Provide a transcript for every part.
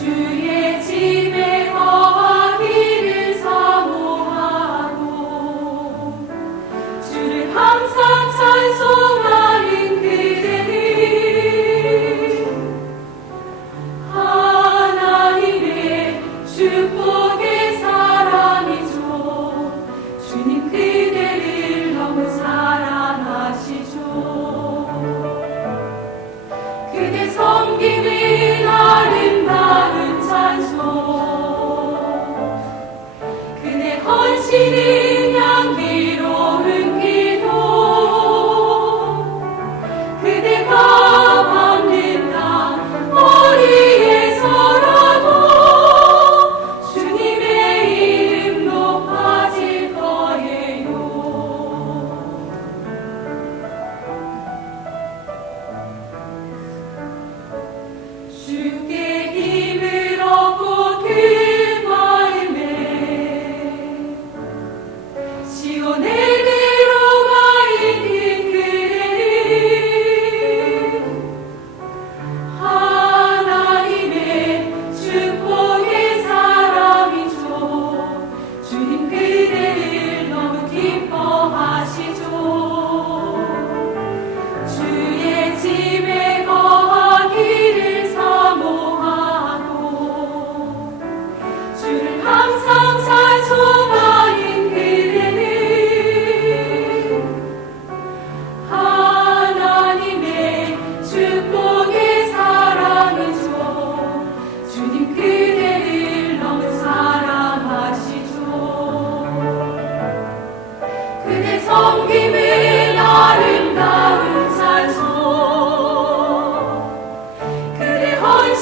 to you.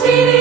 TV.